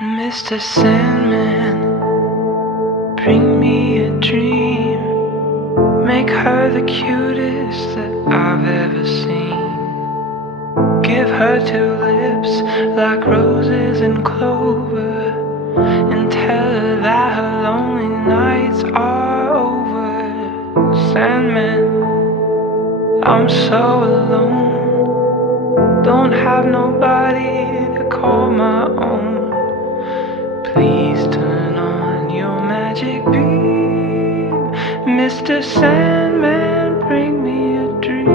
Mr. Sandman, bring me a dream. Make her the cutest that I've ever seen. Give her two lips like roses and clover, and tell her that her lonely nights are over. Sandman, I'm so alone, don't have nobody to call my own. Please turn on your magic beam. Mr. Sandman, bring me a dream.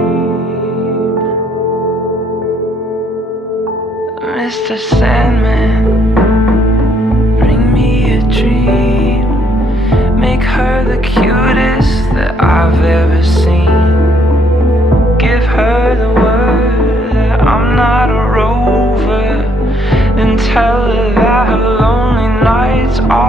Mr. Sandman, bring me a dream. Make her the cutest that I've ever seen. Give her the word that I'm not a rover, then tell her that her lonely nights are